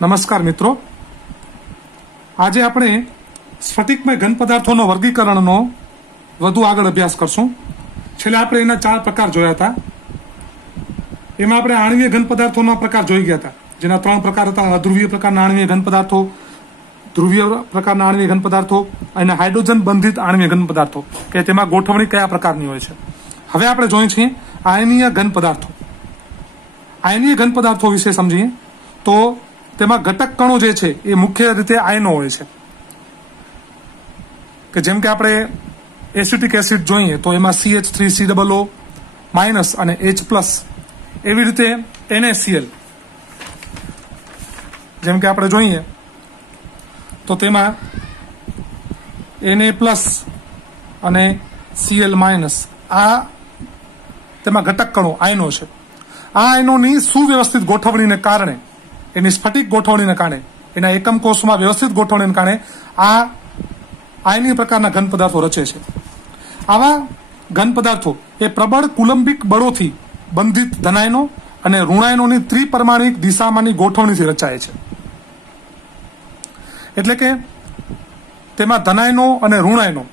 નમસ્કાર મિત્રો, આજે આપણે સ્ફટિકમય ઘન પદાર્થોનો વર્ગીકરણનો વધુ આગળ અભ્યાસ કરશું. છેલ્લે આપણે એના 4 પ્રકાર જોયા હતા. એમાં આપણે આણ્વીય ઘન પદાર્થોનો પ્રકાર જોઈ ગયા હતા, જેના 3 પ્રકાર હતા: અધ્રુવીય પ્રકારના આણ્વીય ઘન પદાર્થો, ધ્રુવીય પ્રકારના આણ્વીય ઘન પદાર્થો અને હાઇડ્રોજન બંધિત આણ્વીય ઘન પદાર્થો, કે તેમાં ગોઠવણી કયા પ્રકારની હોય છે. હવે આપણે જોઈએ છીએ આયનીય ઘન પદાર્થો. આયનીય ઘન પદાર્થો વિશે સમજીએ તો તેમાં ઘટક કણો જે છે એ મુખ્ય રીતે આયનો હોય છે. કે જેમ કે આપણે એસિટિક એસિડ જોઈએ તો એમાં CH3COO માઇનસ અને H પ્લસ, એવી રીતે NaCl જેમ કે આપણે જોઈએ તો તેમાં Na પ્લસ અને Cl માઇનસ, આ તેમાં ઘટક કણો આયનો છે. આ આયનોની સુવ્યવસ્થિત ગોઠવણીને કારણે, એની સ્ફટિક ગોઠવણીને કારણે, એના એકમ કોષમાં વ્યવસ્થિત ગોઠવણીને કારણે આ આયનીય પ્રકારના ઘન પદાર્થો રચે છે. આવા ઘન પદાર્થો એ પ્રબળ કુલંબિક બળોથી બંધિત ધનાયનો અને ઋણાયનોની ત્રિપરમાણિક દિશામાંની ગોઠવણીથી રચાય છે. એટલે કે તેમાં ધનાયનો અને ઋણાયનો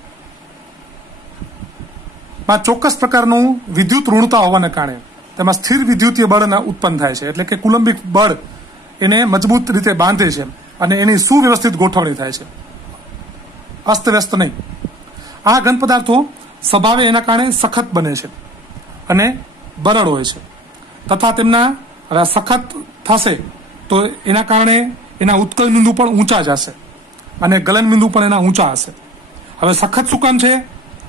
માં ચોક્કસ પ્રકારનું વિદ્યુત ઋણતા હોવાને કારણે તેમાં સ્થિર વિદ્યુતીય બળ ઉત્પન્ન થાય છે. એટલે કે કુલંબિક બળ એને મજબૂત રીતે બાંધે છે અને એની સુવ્યવસ્થિત ગોઠવણી થાય છે, અસ્તવ્યસ્ત નહીં. આ ઘન પદાર્થો સ્વભાવે એના કારણે સખત બને છે અને બરડ હોય છે, તથા તેમના સખત થશે તો એના કારણે એના ઉત્કલ બિંદુ પણ ઊંચા જશે અને ગલન બિંદુ પણ એના ઊંચા હશે. હવે સખત શું કામ છે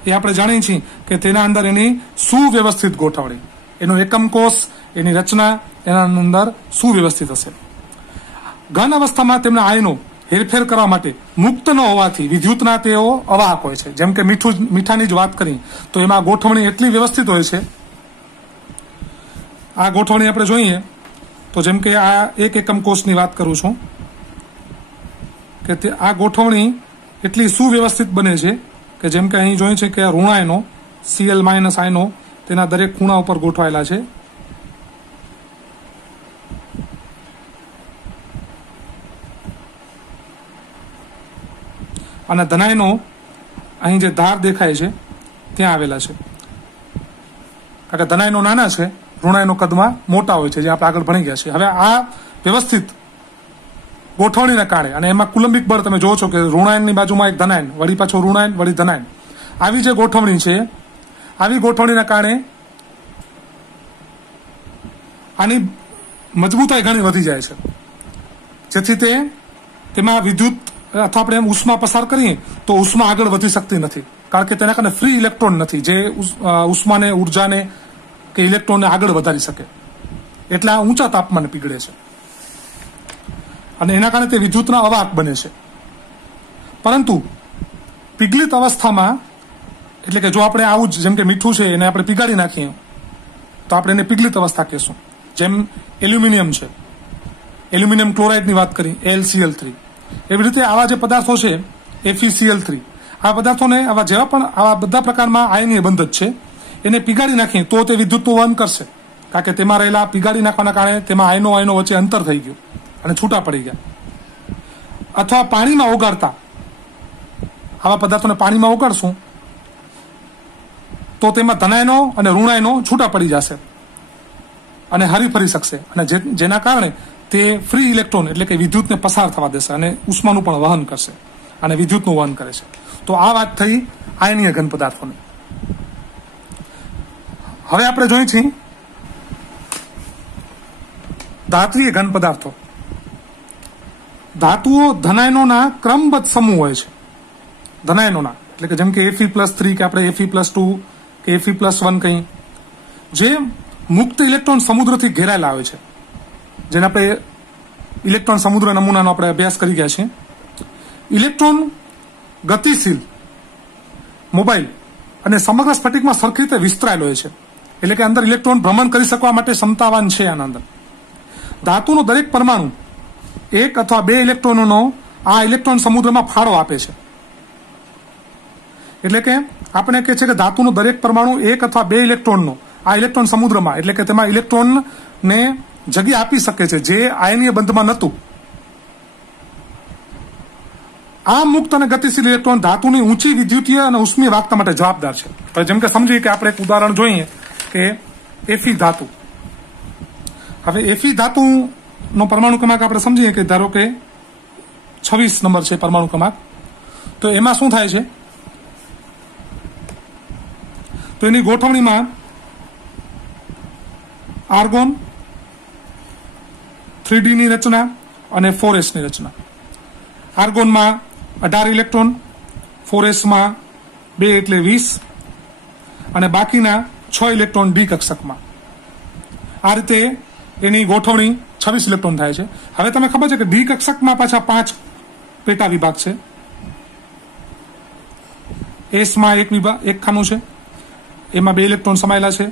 એ આપણે જાણીએ છીએ કે તેના અંદર એની સુવ્યવસ્થિત ગોઠવણી, એનો એકમ કોષ, એની રચના એના અંદર સુવ્યવસ્થિત હશે. ઘન અવસ્થામાં તેમના આયનો હેરફેર કરવા માટે મુક્ત ન હોવાથી વિદ્યુતના તેઓ અવાહક હોય છે. જેમ કે મીઠાની જ વાત કરી તો એમાં ગોઠવણી એટલી વ્યવસ્થિત હોય છે. આ ગોઠવણી આપણે જોઈએ તો જેમ કે આ એક એકમ કોષની વાત કરું છું કે આ ગોઠવણી એટલી સુવ્યવસ્થિત બને છે કે જેમ કે અહીં જોઈએ છે કે ઋણાયનો Cl માઇનસ આયનો તેના દરેક ખૂણા ઉપર ગોઠવાયેલા છે. અને ધનાયનો અહીં જે ધાર દેખાય છે ત્યાં આવેલા છે. કારણ કે ધનાયનો નાના છે, ઋણાયનો કદમાં મોટા હોય છે, જે આપણે આગળ ભણી ગયા છે. હવે આ વ્યવસ્થિત ગોઠવણીના કારણે, અને એમાં કુલંબિક બળ તમે જોવો છો કે ઋણાયનની બાજુમાં એક ધનાયન, વળી પાછો ઋણાયન, વળી ધનાયન, આવી જે ગોઠવણી છે, આવી ગોઠવણીના કારણે આની મજબૂતાઈ ઘણી વધી જાય છે, જેથી તેમાં વિદ્યુત અથવા આપણે એમ ઉષ્મા પસાર કરીએ તો ઉષ્મા આગળ વધી શકતી નથી. કારણ કે તેના કારણે ફ્રી ઇલેક્ટ્રોન નથી જે ઉષ્માને, ઉર્જાને કે ઇલેક્ટ્રોનને આગળ વધારી શકે. એટલે આ ઊંચા તાપમાને પીગળે છે અને એના કારણે તે વિદ્યુતના અવાહક બને છે. પરંતુ પીગલિત અવસ્થામાં, એટલે કે જો આપણે આવું જ જેમ કે મીઠું છે એને આપણે પીગાડી નાખીએ તો આપણે એને પીગલિત અવસ્થા કહેશું. જેમ એલ્યુમિનિયમ છે, એલ્યુમિનિયમ ક્લોરાઇડની વાત કરી, AlCl3, એવી રીતે આવા જે પદાર્થો છે FeCl3, આ પદાર્થોને આવા બધા પ્રકારમાં આયનીય બંધ જ છે. એને પીગાડી નાખીએ તો તે વિદ્યુતનું વહન કરશે, કારણ કે તેમાં રહેલા પીગાડી નાખવાના કારણે તેમાં આયનો વચ્ચે અંતર થઈ ગયું અને છૂટા પડી ગયા. અથવા પાણીમાં ઓગાળતા આવા પદાર્થોને પાણીમાં ઓગાળશું તો તેમાં ધનાયનો અને ઋણાયનો છૂટા પડી જશે અને હરીફરી શકશે, અને જેના કારણે તે ફ્રી ઇલેક્ટ્રોન, એટલે કે વિદ્યુતને પસાર થવા દેશે અને ઉષ્માનું પણ વહન કરશે અને વિદ્યુતનું વહન કરે છે. તો આ વાત થઈ આયનીય ઘન પદાર્થોની. હવે આપણે જોઈએ છીએ ધાત્વીય ઘન પદાર્થો. ધાતુઓ ધનાયનોના ક્રમબદ્ધ સમૂહ હોય છે. ધનાયનોના એટલે કે જેમ કે Fe+3 કે આપણે Fe+2 કે Fe+1 કહીએ, જે મુક્ત ઇલેક્ટ્રોન સમુદ્રથી ઘેરાયેલા હોય છે, જેને આપણે ઇલેક્ટ્રોન સમુદ્ર નમૂનાનો આપણે અભ્યાસ કરી ગયા છીએ. ઇલેક્ટ્રોન ગતિશીલ, મોબાઈલ અને સમગ્ર સ્ફટિકમાં સરખી રીતે વિસ્તરાયેલો હોય છે. એટલે કે અંદર ઇલેક્ટ્રોન ભ્રમણ કરી શકવા માટે ક્ષમતાવાન છે આના અંદર. ધાતુનો દરેક પરમાણુ 1 અથવા 2 ઇલેક્ટ્રોનોનો આ ઇલેક્ટ્રોન સમુદ્રમાં ફાળો આપે છે. એટલે કે આપણે કહે છે કે ધાતુનો દરેક પરમાણુ 1 અથવા 2 ઇલેક્ટ્રોનનો આ ઇલેક્ટ્રોન સમુદ્રમાં, એટલે કે તેમાં ઇલેક્ટ્રોનને જગ્યા આપી શકે છે જે આયનીય બંધમાં નહોતું, આ મુક્ત અને ગતિશીલ ઇલેક્ટ્રોન ધાતુની ઊંચી વિદ્યુતીય અને ઉષ્મીય વાહકતા માટે જવાબદાર છે. હવે જેમ કે સમજીએ કે આપણે એક ઉદાહરણ જોઈએ કે એફી ધાતુ. હવે એફી ધાતુનો પરમાણુ ક્રમાંક આપણે સમજીએ કે ધારો કે 26 નંબર છે પરમાણુ ક્રમાંક. તો એમાં શું થાય છે, તો એની ગોઠવણીમાં આર્ગોન 3D ની રચના અને 4s ની રચના. આર્ગોનમાં 18 ઇલેક્ટ્રોન, 4s માં 2 એટલે 20 અને બાકીના 6 ઇલેક્ટ્રોન ડી કક્ષકમાં. આ રીતે એની ગોઠવણી 26 ઇલેક્ટ્રોન થાય છે. હવે તમે ખબર છે કે ડી કક્ષકમાં પાછા 5 પેટા વિભાગ છે. એસ માં એક ખાનું છે, એમાં 2 ઇલેક્ટ્રોન સમાયેલા છે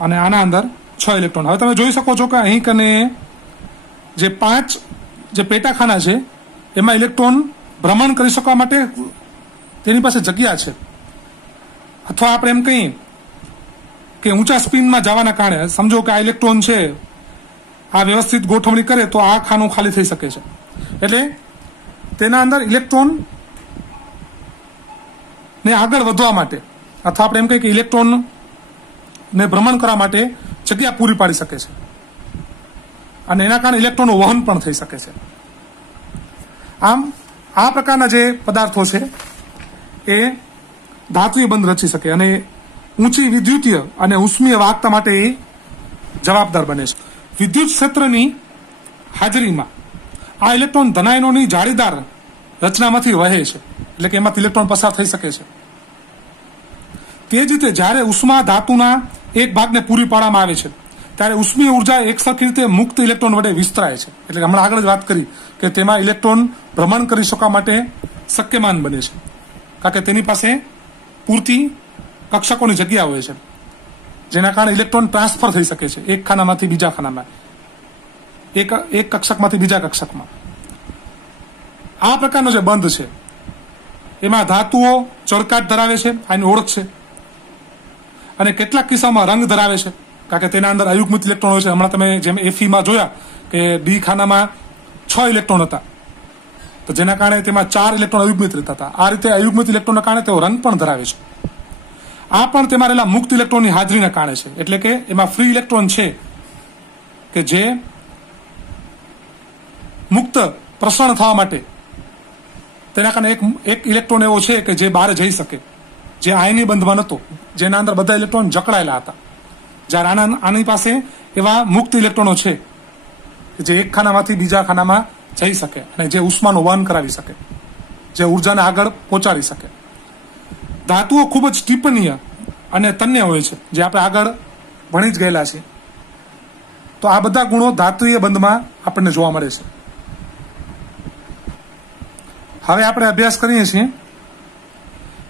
અને આના અંદર 6 ઇલેક્ટ્રોન. હવે તમે જોઈ શકો છો કે અહીં કને જે 5 જે પેટા ખાના છે એમાં ઇલેક્ટ્રોન ભ્રમણ કરી શકવા માટે તેની પાસે જગ્યા છે, અથવા આપણે એમ કહીએ કે ઊંચા સ્પિનમાં જવાના કારણે સમજો કે આ ઇલેક્ટ્રોન છે આ વ્યવસ્થિત ગોઠવણી કરે તો આ ખાનું ખાલી થઈ શકે છે. એટલે તેના અંદર ઇલેક્ટ્રોન ને આગળ વધવા માટે અથવા આપણે એમ કહીએ કે ઇલેક્ટ્રોન ને ભ્રમણ કરવા માટે જગ્યા પૂરી પાડી શકે છે અને એના કારણે ઇલેક્ટ્રોનનું વહન પણ થઈ શકે છે. આમ આ પ્રકારના જે પદાર્થો છે એ ધાતુય બંધ રચી શકે અને ઊંચી વિદ્યુતીય અને ઉષ્મીય વાહકતા માટે એ જવાબદાર બને છે. વિદ્યુત ક્ષેત્રની હાજરીમાં આ ઇલેક્ટ્રોન ધનાયનોની જાળીદાર રચનામાંથી વહે છે, એટલે કે એમાંથી ઇલેક્ટ્રોન પસાર થઈ શકે છે. તે જ રીતે જ્યારે ઉષ્મા ધાતુના એક ભાગને પૂરી પાડવામાં આવે છે ત્યારે ઉષ્મીય ઉર્જા એકસરખી રીતે મુક્ત ઇલેક્ટ્રોન વડે વિસ્તરાય છે. એટલે હમણાં આગળ જ વાત કરી કે તેમાં ઇલેક્ટ્રોન ભ્રમણ કરી શકવા માટે શક્યમાન બને છે, કારણ કે તેની પાસે પૂરતી કક્ષકોની જગ્યા હોય છે, જેના કારણે ઇલેક્ટ્રોન ટ્રાન્સફર થઈ શકે છે એક ખાનામાંથી બીજા ખાનામાં, એક કક્ષકમાંથી બીજા કક્ષકમાં. આ પ્રકારનો જે બંધ છે એમાં ધાતુઓ ચળકાટ ધરાવે છે, આની ઓળખ છે, અને કેટલાક કિસ્સામાં રંગ ધરાવે છે, કારણ કે તેના અંદર અયુગ્મિત ઇલેક્ટ્રોન હોય છે. હમણાં તમે જેમ એફીમાં જોયા કે ડી ખાનામાં 6 ઇલેક્ટ્રોન હતા, તો જેના કારણે તેમાં 4 ઇલેક્ટ્રોન અયુગ્મિત રહેતા હતા. આ રીતે અયુગ્મિત ઇલેક્ટ્રોનના કારણે તેઓ રંગ પણ ધરાવે છે. આ પણ તેમાં રહેલા મુક્ત ઇલેક્ટ્રોનની હાજરીના કારણે છે, એટલે કે એમાં ફ્રી ઇલેક્ટ્રોન છે કે જે મુક્ત પ્રસરણ થવા માટે તેના કારણે એક ઇલેક્ટ્રોન એવો છે કે જે બહાર જઈ શકે, જે આયની બંધમાં નહોતો, જેના અંદર બધા ઇલેક્ટ્રોન જકડાયેલા હતા. જ્યારે આની પાસે એવા મુક્ત ઇલેક્ટ્રોનો છે જે એક ખાનામાંથી બીજા ખાનામાં જઈ શકે અને જે ઉષ્માનું વહન કરાવી શકે, જે ઉર્જાને આગળ પહોંચાડી શકે. ધાતુઓ ખૂબ જ ટીપણીય અને તન્ય હોય છે, જે આપણે આગળ ભણી જ ગયેલા છીએ. તો આ બધા ગુણો ધાતુય બંધમાં આપણને જોવા મળે છે. હવે આપણે અભ્યાસ કરીએ છીએ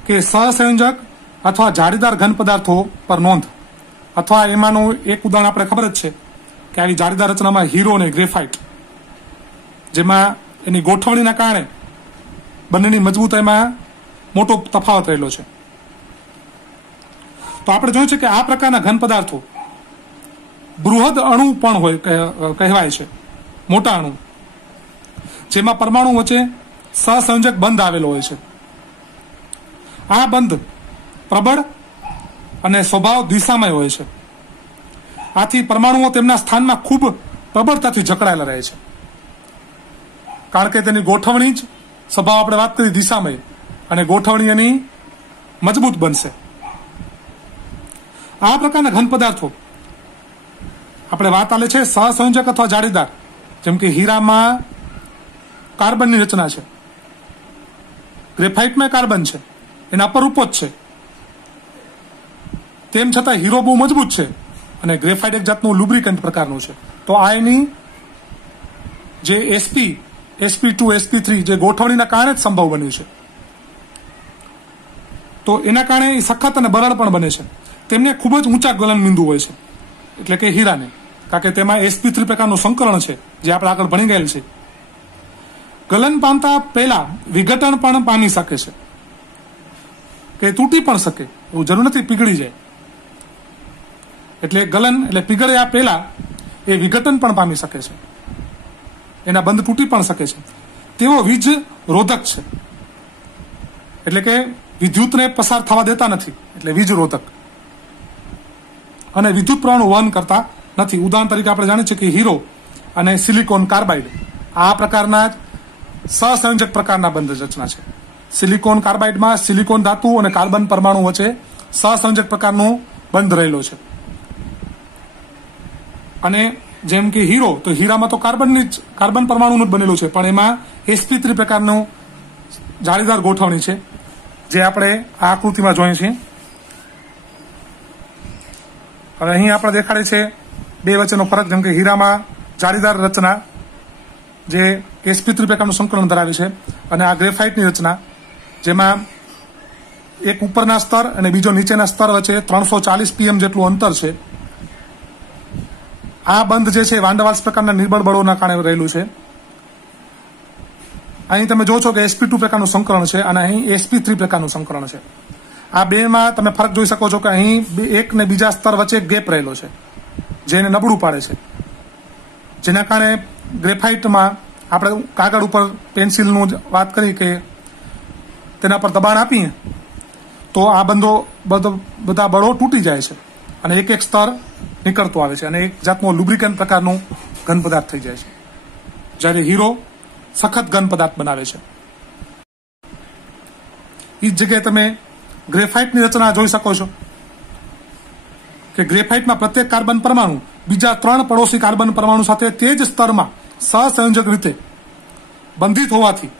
કે સહસંયોજક અથવા જાળીદાર ઘન પદાર્થો પર નોંધ, અથવા એમાંનું એક ઉદાહરણ આપણે ખબર જ છે કે આવી જાળીદાર રચનામાં હીરો અને ગ્રેફાઇટ, જેમાં એની ગોઠવણીના કારણે બંનેની મજબૂતાઈમાં મોટો તફાવત રહેલો છે. તો આપણે જોયું છે કે આ પ્રકારના ઘન પદાર્થો બૃહદ અણુ પણ હોય કહેવાય છે, મોટા અણુ, જેમાં પરમાણુ વચ્ચે સહસંયોજક બંધ આવેલો હોય છે. આ બંધ પ્રબળ અને સ્વભાવ દિશામય હોય છે. આથી પરમાણુઓ તેમના સ્થાનમાં ખૂબ પ્રબળતાથી જકડાયેલા રહે છે, કારણ કે તેની ગોઠવણી જ સ્વભાવ આપણે વાત કરી દિશામય, અને ગોઠવણી એની મજબૂત બનશે. આ પ્રકારના ઘન પદાર્થો આપણે વાત આલે છે સહસંયોજક અથવા જાળીદાર, જેમ કે હીરામાં કાર્બનની રચના છે, ગ્રેફાઇટમાં કાર્બન છે, એના અપરૂપો જ છે. તેમ છતાં હીરો બહુ મજબૂત છે અને ગ્રેફાઇટ એક જાતનું લુબ્રિકન્ટ પ્રકારનું છે. તો આ એની જે sp2 sp3 જે ગોઠવણીના કારણે જ સંભવ બન્યું છે. તો એના કારણે સખત અને બરડ પણ બને છે. તેમને ખૂબ જ ઊંચા ગલન બિંદુ હોય છે, એટલે કે હીરાને, કારણ કે તેમાં sp3 પ્રકારનું સંકરણ છે જે આપણે આગળ ભણી ગયેલ છે. ગલન પામતા પહેલા વિઘટન પણ પામી શકે છે, કે તૂટી પણ શકે, એવું જરૂર નથી પીગળી જાય. એટલે ગલન એટલે પીગળ્યા પહેલા એ વિઘટન પણ પામી શકે છે, એના બંધ તૂટી પણ શકે છે. તેવો વીજ રોધક છે, એટલે કે વિદ્યુતને પસાર થવા દેતા નથી, એટલે વીજ રોધક, અને વિદ્યુત પ્રવાહનું વહન કરતા નથી. ઉદાહરણ તરીકે આપણે જાણીએ છીએ કે હીરો અને સિલિકોન કાર્બાઇડ આ પ્રકારના સહસંયોજક પ્રકારના બંધ રચના છે. સિલિકોન કાર્બાઇડમાં સિલિકોન ધાતુ અને કાર્બન પરમાણુ વચ્ચે સહસંયોજક પ્રકારનું બંધ રહેલો છે. અને જેમ કે હીરો, તો હીરામાં તો કાર્બન પરમાણુનું જ બનેલું છે, પણ એમાં sp3 પ્રકારનું જાળીદાર ગોઠવણી છે, જે આપણે આ આકૃતિમાં જોઈએ છીએ. હવે અહીં આપણે દેખાડે છે બે વચ્ચેનો ફરક. જેમ કે હીરામાં જાળીદાર રચના જે sp3 પ્રકારનું સંકલન ધરાવે છે, અને આ ગ્રેફાઇટની રચના જેમાં એક ઉપરના સ્તર અને બીજો નીચેના સ્તર વચ્ચે 340 pm જેટલું અંતર છે. આ બંધ જે છે વાંડરવાલ્સ પ્રકારના નિર્બળ બળોના કારણે રહેલું છે. અહીં તમે જો છો કે sp2 પ્રકારનું સંકલન છે અને અહીં sp3 પ્રકારનું સંકલન છે. આ બેમાં તમે ફરક જોઈ શકો છો કે અહીં એક ને બીજા સ્તર વચ્ચે ગેપ રહેલો છે, જેને નબળું પાડે છે, જેના કારણે ગ્રેફાઇટમાં આપણે કાગળ ઉપર પેન્સિલનું વાત કરી કે તેના પર દબાણ આપીએ તો આ બધા બળો તૂટી જાય છે અને એક એક સ્તર નીકળતું આવે છે અને એક જાતનું લુબ્રિકન્ટ પ્રકારનું ઘન પદાર્થ થઈ જાય છે, જ્યારે હીરો સખત ઘન પદાર્થ બનાવે છે. એ જ જગ્યાએ તમે ગ્રેફાઇટની રચના જોઈ શકો છો કે ગ્રેફાઇટમાં પ્રત્યેક કાર્બન પરમાણુ બીજા 3 પડોશી કાર્બન પરમાણુ સાથે તે જ સ્તરમાં સહસંયોજક રીતે બંધિત હોવાથી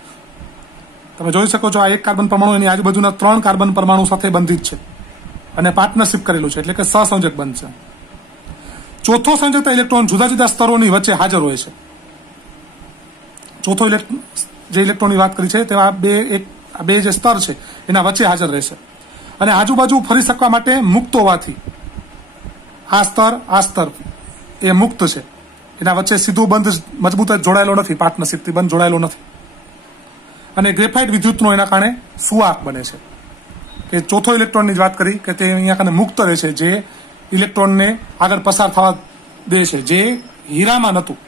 તમે જોઈ શકો છો આ એક કાર્બન પરમાણુ એની આજુબાજુના 3 કાર્બન પરમાણુ સાથે બંધિત છે અને પાર્ટનરશિપ કરેલું છે, એટલે કે સહસંયોજક બંધ છે. ચોથો સંયોજકતા ઇલેક્ટ્રોન જુદા જુદા સ્તરોની વચ્ચે હાજર હોય છે. ચોથો જે ઇલેક્ટ્રોનની વાત કરી છે તેમાં બે જે સ્તર છે એના વચ્ચે હાજર રહેશે અને આજુબાજુ ફરી શકવા માટે મુક્ત હોવાથી આ સ્તર એ મુક્ત છે, એના વચ્ચે સીધું બંધ મજબૂત જોડાયેલો નથી, પાર્ટનરશિપથી બંધ જોડાયેલો નથી. અને ગ્રેફાઇટ વિદ્યુતનો એના કારણે સુવાહક બને છે. કે ચોથો ઇલેક્ટ્રોનની જ વાત કરી કે તે અહીંયા કારણે મુક્ત રહે છે, જે ઇલેક્ટ્રોનને આગળ પસાર થવા દે છે, જે હીરામાં નહોતું.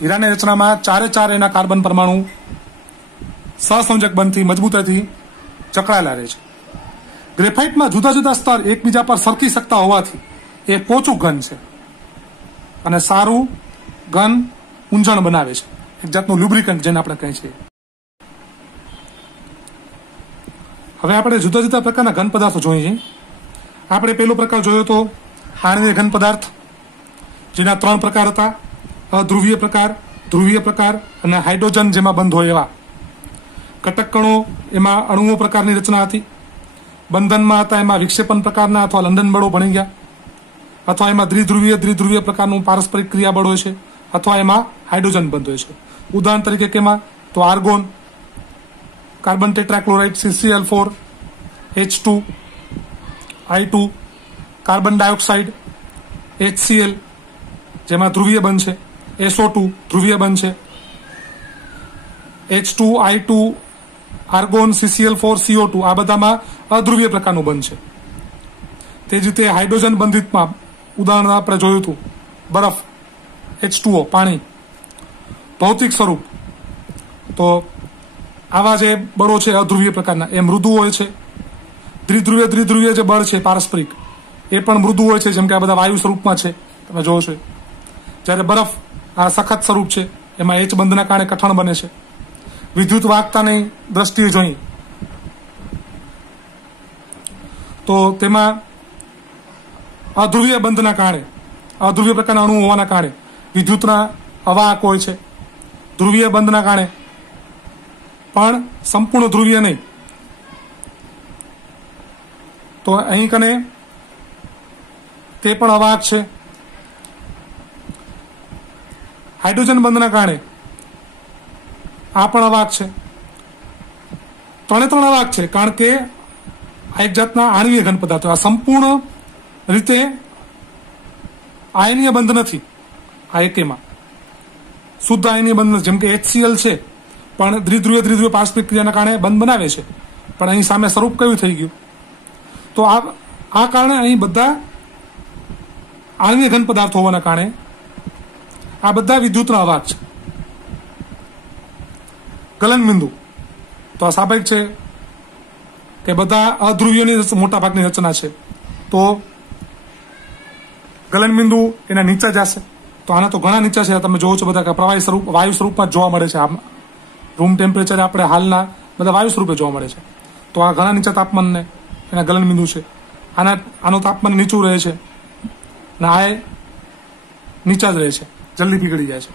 હીરાની રચનામાં 4 એના કાર્બન પરમાણુ સહસંયોજક બંધથી મજબૂતાઈથી જકડાયેલા રહે છે. ગ્રેફાઇટમાં જુદા જુદા સ્તર એકબીજા પર સરકી શકતા હોવાથી એ પોચું ઘન છે અને સારું ઘન ઊંજણ બનાવે છે, એક જાતનું લ્યુબ્રિકન્ટ જેને આપણે કહીએ છીએ. હવે આપણે જુદા જુદા પ્રકારના ઘન પદાર્થો જોઈએ છીએ. આપણે પહેલો પ્રકાર જોયો તો આણ્વીય ઘન પદાર્થ, જેના 3 પ્રકાર હતા: અધ્રુવીય પ્રકાર, ધ્રુવીય પ્રકાર અને હાઇડ્રોજન જેમાં બંધ હોય એવા. ઘટક કણો એમાં અણુઓ પ્રકારની રચના હતી. બંધનમાં હતા એમાં વિક્ષેપન પ્રકારના અથવા લંડન બળો ભણી ગયા, અથવા એમાં દ્વિધ્રુવીય પ્રકારનું પારસ્પરિક ક્રિયાબળ હોય છે, અથવા એમાં હાઇડ્રોજન બંધ હોય છે. ઉદાહરણ તરીકે કેમાં તો argon, carbon tetrachloride CCl4, H2, I2, carbon dioxide HCl જેમાં ધ્રુવીય બંધ છે, SO2 ધ્રુવીય બંધ છે, H2, I2, argon, CCl4, CO2 આ બધામાં અધ્રુવીય પ્રકારનું બંધ છે. તે જ રીતે હાઇડ્રોજન બંધિતમાં ઉદાહરણ આપણે જોયું હતું બરફ, H2O પાણી, ભૌતિક સ્વરૂપ. તો આવા જે બળો છે અધ્રુવીય પ્રકારના એ મૃદુ હોય છે. દ્વિધ્રુવીય જે બળ છે પારસ્પરિક એ પણ મૃદુ હોય છે, જેમ કે આ બધા વાયુ સ્વરૂપમાં છે તમે જોવો છો. જ્યારે બરફ આ સખત સ્વરૂપ છે, એમાં H બંધના કારણે કઠણ બને છે. વિદ્યુત વાહકતાની દ્રષ્ટિએ જોઈએ તો તેમાં અધ્રુવીય બંધના કારણે, અધ્રુવીય પ્રકારના અણુ હોવાના કારણે વિદ્યુતના અવાહક હોય છે. ધ્રુવીય બંધના કારણે પણ સંપૂર્ણ ધ્રુવીય નહીં. તો અહીં કને તે પણ અવાહક છે. હાઇડ્રોજન બંધના કારણે આ પણ અવાહક છે. 3 અવાહક છે, કારણ કે આ એક જાતના આણ્વીય ઘન પદાર્થો. આ સંપૂર્ણ રીતે આયનીય બંધ નથી. આ એકેમાં શુદ્ધ આયનીય બંધ, જેમ કે HCl છે પણ દ્વિધ્રુવીય પારસ્પરિક ક્રિયાના કારણે બંધ બનાવે છે, પણ અહીં સામે સ્વરૂપ કયું થઈ ગયું? તો આ કારણે અહીં બધા આણ્વીય ઘન પદાર્થો હોવાના કારણે આ બધા વિદ્યુતના અવાહક છે. ગલનબિંદુ, તો આ સ્વાભાવિક છે કે બધા અધ્રુવીયોની મોટા ભાગની રચના છે, તો ગલનબિંદુ એના નીચે જશે. તો આના તો ઘણા નીચે છે, તમે જોવો છો બધા કે પ્રવાહી સ્વરૂપ વાયુ સ્વરૂપમાં જોવા મળે છે. રૂમ ટેમ્પરેચર આપણે હાલના બધા વાયુ સ્વરૂપે જોવા મળે છે. તો આ ઘણા નીચા તાપમાનને એના ગલનબિંદુ છે. આનું તાપમાન નીચું રહે છે અને આ નીચા જ રહે છે, જલ્દી પીગળી જાય છે.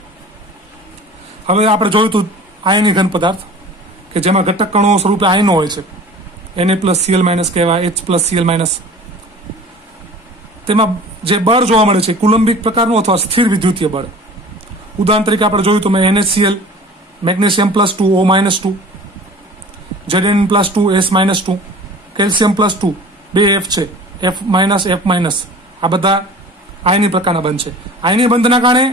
હવે આપણે જોયું હતું આયની ઘન પદાર્થ કે જેમાં ઘટક કણો સ્વરૂપે આયનો હોય છે, Na+Cl- કહેવાય, H+Cl-. તેમાં જે બળ જોવા મળે છે કુલંબિક પ્રકારનું અથવા સ્થિર વિદ્યુતીય બળ. ઉદાહરણ તરીકે આપણે જોયું તો NaCl, મેગ્નેશિયમ+2 O-2, Zn+2 S-2, કેલ્શિયમ+2 બે F છે, F-, F-, આ બધા આયની પ્રકારના બંધ છે. આયની બંધના કારણે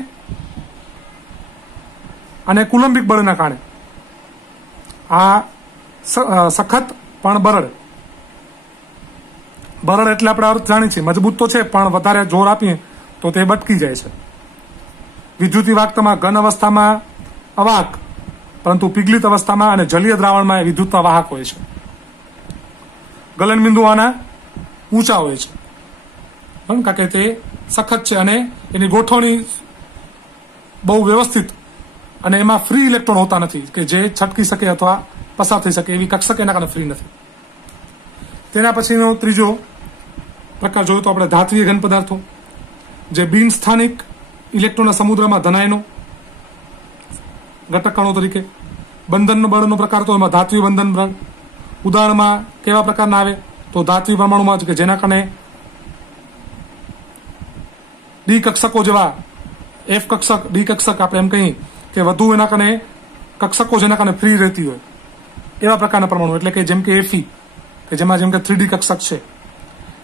અને કુલંબિક બળના કારણે આ સખત પણ બરડ એટલે આપણે અર્થ જાણીએ છીએ, મજબૂત તો છે પણ વધારે જોર આપીએ તો તે બટકી જાય છે. વિદ્યુતી વાહકતામાં ઘન અવસ્થામાં અવાહક, પરંતુ પીગલિત અવસ્થામાં અને જલીય દ્રાવણમાં વિદ્યુતતા વાહક હોય છે. ગલનબિંદુ આના ઊંચા હોય છે કારણ કે તે સખત છે અને એની ગોઠવણી બહુ વ્યવસ્થિત અને એમાં ફ્રી ઇલેક્ટ્રોન હોતા નથી કે જે છટકી શકે અથવા પસાર થઈ શકે, એવી કક્ષક એના કારણે ફ્રી નથી. તેના પછીનો ત્રીજો પ્રકાર જોયો તો આપણે ધાત્વીય ઘન પદાર્થો, જે બિન સ્થાનિક ઇલેક્ટ્રોનના સમુદ્રમાં ધનાયનો ઘટક કણો તરીકે. બંધન બળનો પ્રકાર તો એમાં ધાત્વીય બંધન બળ. ઉદાહરણમાં કેવા પ્રકારના આવે તો ધાત્વીય પરમાણુમાં કે જેના કારણે ડી કક્ષકો જેવા F કક્ષક, ડી કક્ષક આપણે એમ કહીએ કે વધુ એના કારણે કક્ષકો જેના કારણે ફ્રી રહેતી હોય એવા પ્રકારના પરમાણુ, એટલે કે જેમ કે Fe કે જેમાં જેમ કે 3D કક્ષક છે,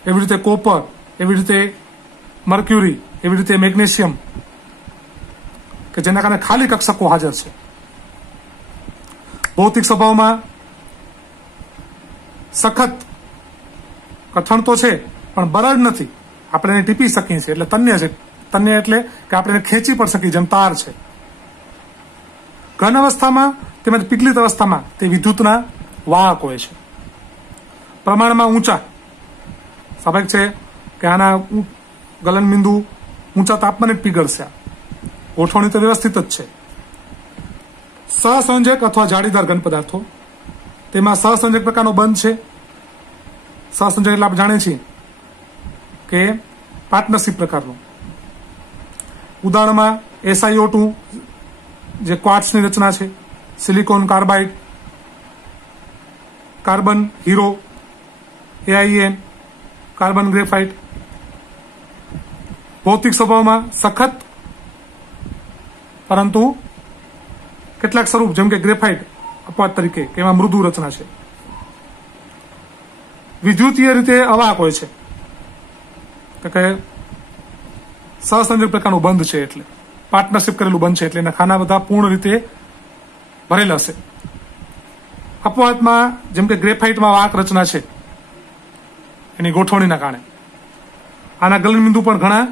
એવી રીતે કોપર, એવી રીતે મર્ક્યુરી, એવી રીતે મેગ્નેશિયમ કે જેના કારણે ખાલી કક્ષકો હાજર છે. ભૌતિક સ્વભાવમાં સખત કઠણ તો છે પણ બરડ નથી, આપણે એને ટીપી શકીએ છીએ, એટલે તન્ય છે. તન્ય એટલે કે આપણે એને ખેંચી પણ શકીએ જેમ તાર છે. ઘન અવસ્થામાં તેમજ પીગલિત અવસ્થામાં તે વિદ્યુતના વાહક હોય છે. પ્રમાણમાં ઊંચા, સ્વાભાવિક છે કે આના ગલનબિંદુ ઊંચા તાપમાને જ પીગળશે. ગોઠવણી તો વ્યવસ્થિત જ છે. સહસંયોજક અથવા જાળીદાર ઘન પદાર્થો, તેમાં સહસંયોજક પ્રકારનો બંધ છે. સહસંયોજક એટલે આપણે જાણીએ છીએ કે પાર્ટનરશિપ પ્રકારનો. ઉદાહરણમાં SiO2 જે ક્વાર્ટ્સની રચના છે, silicon carbide, carbon hero, AIN, carbon graphite. ભૌતિક સ્વભાવમાં સખત પરંતુ કેટલાક સ્વરૂપ જેમ કે ગ્રેફાઇટ અપવાદ તરીકે કે એમાં મૃદુ રચના છે. વિદ્યુતીય રીતે અવાહક હોય છે કે સહસંયોજક પ્રકારનું બંધ છે, એટલે પાર્ટનરશિપ કરેલું બંધ છે, એટલે એના ખાના બધા પૂર્ણ રીતે ભરેલા હશે. અપવાદમાં જેમ કે ગ્રેફાઇટમાં વાહક રચના છે એની ગોઠવણીના કારણે આના ગલનબિંદુ પણ ઘણા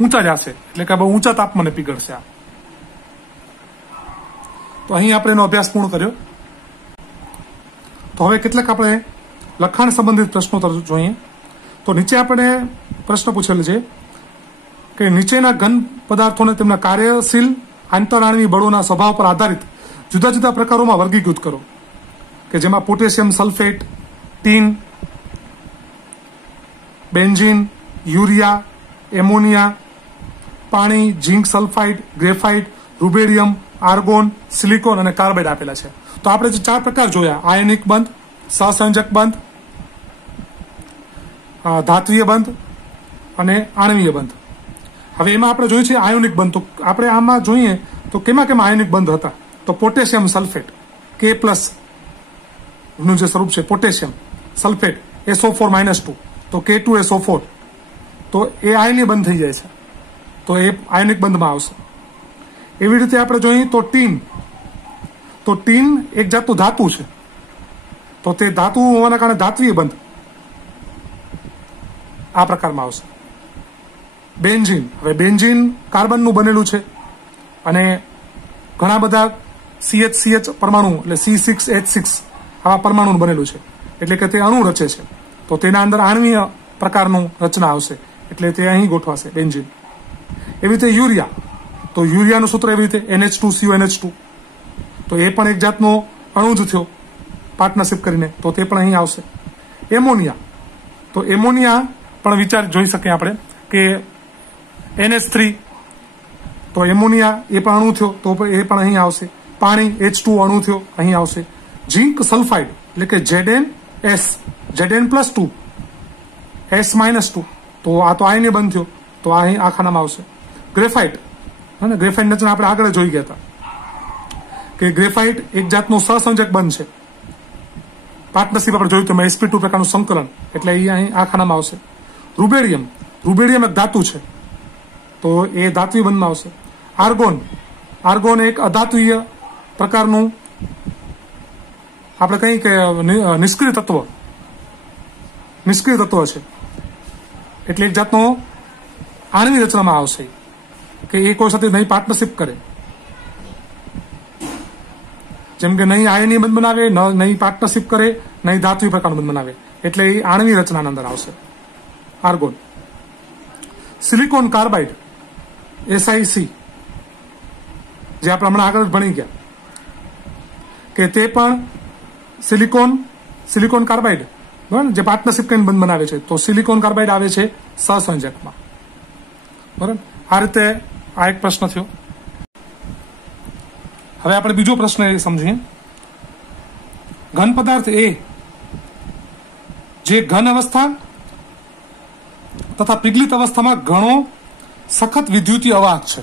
ઊંચા જશે, એટલે કે બહુ ઊંચા તાપમાને પીગળશે. તો અહીં આપણે એનો અભ્યાસ પૂર્ણ કર્યો. તો હવે કેટલાક આપણે લખાણ સંબંધિત પ્રશ્નો જોઈએ. તો નીચે આપણે પ્રશ્ન પૂછેલ છે કે નીચેના ઘન પદાર્થોને તેમના કાર્યશીલ આંતરાણવી બળોના સ્વભાવ પર આધારિત જુદા જુદા પ્રકારોમાં વર્ગીકૃત કરો, કે જેમાં potassium sulphate, tin, benzene, urea, ammonia, પાણી, ઝીંક સલ્ફાઇડ, ગ્રેફાઇટ, રૂબેડિયમ, આર્ગોન, સિલિકોન અને કાર્બાઇડ આપેલા છે. તો આપણે જે 4 પ્રકાર જોયા, આયનિક બંધ, સહસંયોજક બંધ, ધાત્વીય બંધ અને આણવીય બંધ. હવે એમાં આપણે જોઈએ છે આયોનિક બંધ. તો આપણે આમાં જોઈએ તો કેમાં આયોનિક બંધ હતા, તો પોટેશિયમ સલ્ફેટ K+ નું જે સ્વરૂપ છે પોટેશિયમ સલ્ફેટ SO4-2, તો K2SO4, તો એ આયનીય બંધ થઈ જાય છે, તો એ આયોનિક બંધમાં આવશે. એવી રીતે આપણે જોઈએ તો ટીન એક જાતનું ધાતુ છે, તો તે ધાતુ હોવાના કારણે ધાત્વીય બંધ આ પ્રકારમાં આવશે. બેન્ઝીન, હવે બેન્ઝીન કાર્બનનું બનેલું છે અને ઘણા બધા CH પરમાણુ એટલે C6H6 આવા પરમાણુ બનેલું છે, એટલે કે તે અણુ રચે છે. તો તેના અંદર આણ્વીય પ્રકારનું રચના આવશે, એટલે તે અહીં ગોઠવાશે બેન્ઝીન. એવી રીતે યુરિયા, તો યુરિયાનું સૂત્ર એવી રીતે NH2CONH2, તો એ પણ એક જાતનો અણુ જ થયો પાર્ટનરશિપ કરીને, તો તે પણ અહીં આવશે. એમોનિયા, તો એમોનિયા પણ જોઈ શકીએ આપણે કે NH3, તો એમોનિયા એ પણ અણુ થયો, તો એ પણ અહીં આવશે. પાણી H2 અણુ થયો, અહીં આવશે. ઝિંક સલ્ફાઇડ એટલે કે Zn+2 S-2, તો આ તો આયને બંધ થયો, તો આ અહીં આ ખાનામાં આવશે. ગ્રેફાઇટ, અને ગ્રેફાઇટ રચના આપણે આગળ જોઈ ગયા હતા કે ગ્રેફાઇટ એક જાતનું સહસંયોજક બંધ છે. પાર્ટનરશિપ આપણે જોયું તેમાં sp2 પ્રકારનું સંકલન, એટલે એ અહીં આ ખાનામાં આવશે. રૂબેડિયમ, રૂબેડિયમ એક ધાતુ છે, તો એ ધાત્વિય બંધમાં આવશે. આર્ગોન, આર્ગોન એક અધાતુય પ્રકારનું આપણે કહીએ કે નિષ્ક્રિય તત્વ છે, એટલે એક જાતનો આણ્વીય રચનામાં આવશે કે એ કોઈ સાથે નહીં પાર્ટનરશિપ કરે, જેમ કે નહીં આયનીય બંધ બનાવે, નહીં પાર્ટનરશિપ કરે, નહીં ધાત્વિય પ્રકારનું બંધ બનાવે, એટલે એ આણ્વીય રચનાના અંદર આવશે આર્ગોન. સિલિકોન કાર્બાઇડ SiC, જે આપણે હમણાં આગળ જ ભણી ગયા કે તે પણ સિલિકોન કાર્બાઇડ બરાબર, જે પાર્ટનરશિપ કરીને બંધ બનાવે છે, તો સિલિકોન કાર્બાઇડ આવે છે સહસંયોજકમાં. બરાબર, આ રીતે આ એક પ્રશ્ન થયો. હવે આપણે બીજો પ્રશ્ન એ સમજીએ. ઘન પદાર્થ એ જે ઘન અવસ્થા તથા પીગલિત અવસ્થામાં ઘણો સખત વિદ્યુતીય અવાહક છે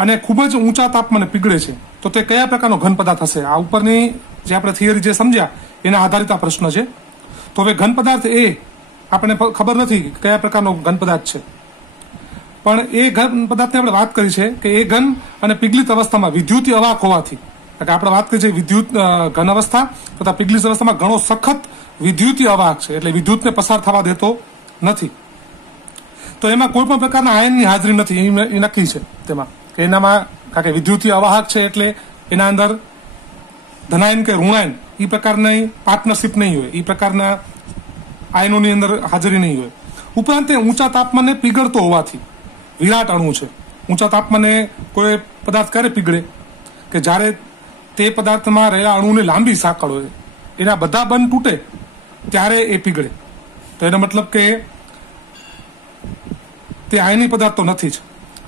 અને ખૂબ જ ઊંચા તાપમાને પીગળે છે, તો તે કયા પ્રકારનો ઘન પદાર્થ હશે? આ ઉપરની જે આપણે થિયરી જે સમજ્યા એના આધારિત આ પ્રશ્ન છે. તો હવે ઘન પદાર્થ એ આપણને ખબર નથી કયા પ્રકારનો ઘન પદાર્થ છે, પણ એ ઘન પદાર્થની આપણે વાત કરી છે કે એ ઘન અને પીગલિત અવસ્થામાં વિદ્યુતીય અવાહક હોવાથી, આપણે વાત કરી છે વિદ્યુત ઘન અવસ્થા તથા પીગલિત અવસ્થામાં ઘણો સખત વિદ્યુતીય અવાહક છે, એટલે વિદ્યુતને પસાર થવા દેતો નથી. તો એમાં કોઈ પણ પ્રકારના આયનની હાજરી નથી, એ નક્કી છે તેમાં કે એનામાં, કારણ કે વિદ્યુતીય અવાહક છે એટલે એના અંદર ધનાયન કે ઋણાયન એ પ્રકારની પાર્ટનરશિપ નહીં હોય, એ પ્રકારના આયનોની અંદર હાજરી નહીં હોય. ઉપરાંત તે ઊંચા તાપમાને પીગળતો હોવાથી વિરાટ અણુ છે. ઊંચા તાપમાને કોઈ પદાર્થ ક્યારે પીગળે કે જ્યારે તે પદાર્થમાં રહેલા અણુની લાંબી સાંકળ હોય, એના બધા બંધ તૂટે ત્યારે એ પીગળે. તો એનો મતલબ કે તે આયની પદાર્થ તો નથી જ.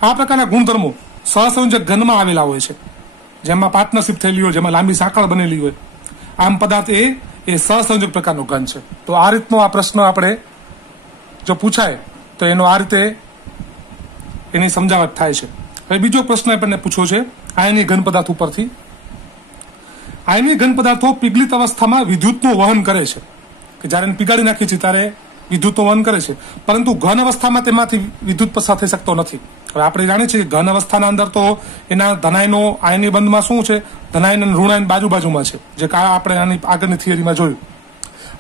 આ પ્રકારના ગુણધર્મો સહસંયોજક ઘનમાં આવેલા હોય છે, જેમાં પાર્ટનરશિપ થયેલી હોય, જેમાં લાંબી સાંકળ બનેલી હોય. આમ પદાર્થ એ સહસંયોજક પ્રકારનો ઘન છે. તો આ રીતનો આ પ્રશ્ન આપણે જો પૂછાય તો એનો આ રીતે એની સમજાવટ થાય છે. હવે બીજો પ્રશ્ન આપણને પૂછ્યો છે આયની ઘન પદાર્થ ઉપરથી. આયની ઘન પદાર્થો પીગલિત અવસ્થામાં વિદ્યુતનું વહન કરે છે, કે જ્યારે પીગાળી નાખીએ છીએ ત્યારે વિદ્યુતનું વહન કરે છે, પરંતુ ઘન અવસ્થામાં તેમાંથી વિદ્યુત પસાર થઈ શકતો નથી. હવે આપણે જાણીએ છીએ કે ઘન અવસ્થાના અંદર તો એના ધનાયનો આયની બંધમાં શું છે, ધનાયન અને ઋણાયન બાજુમાં છે, જે આપણે આની આગળની થિયરીમાં જોયું.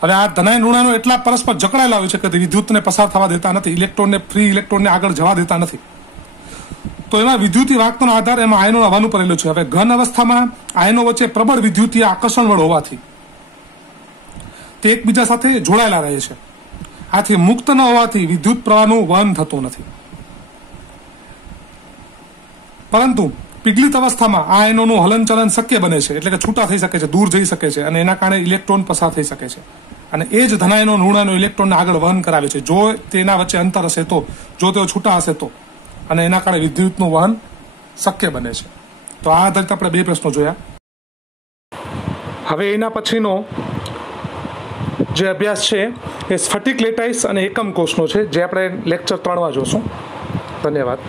હવે આ ધનાયન ઋણાયનો એટલા પરસ્પર જકડાયેલા હોય છે કે તે વિદ્યુતને પસાર થવા દેતા નથી, ઇલેક્ટ્રોનને ફ્રી ઇલેક્ટ્રોનને આગળ જવા દેતા નથી. તો એમાં વિદ્યુતીય વાહકતાનો આધાર એમાં આયનો આવવાનું પડેલું છે. હવે ઘન અવસ્થામાં આયનો વચ્ચે પ્રબળ વિદ્યુતીય આકર્ષણ બળ હોવાથી તે એકબીજા સાથે જોડાયેલા રહે છે. આથી મુક્ત ન હોવાથી વિદ્યુત પ્રવાહનું વહન થતું નથી. પરંતુ પીગલિત અવસ્થામાં આ આયનોનું હલનચલન શક્ય બને છે, એટલે કે છૂટા થઈ શકે છે, દૂર જઈ શકે છે, અને એના કારણે ઇલેક્ટ્રોન પસાર થઈ શકે છે. અને એ જ ધનાયનો ઋણાયનો ઇલેક્ટ્રોનને આગળ વહન કરાવે છે, જો તેના વચ્ચે અંતર હશે તો, જો તેઓ છૂટા હશે તો, અને એના કારણે વિદ્યુતનું વહન શક્ય બને છે. તો આ આધારિત આપણે બે પ્રશ્નો જોયા. હવે એના પછીનો જે અભ્યાસ છે એ સ્ફટિક લેટાઇસ અને એકમ કોષનો છે, જે આપણે લેક્ચર 3માં જોશું. ધન્યવાદ.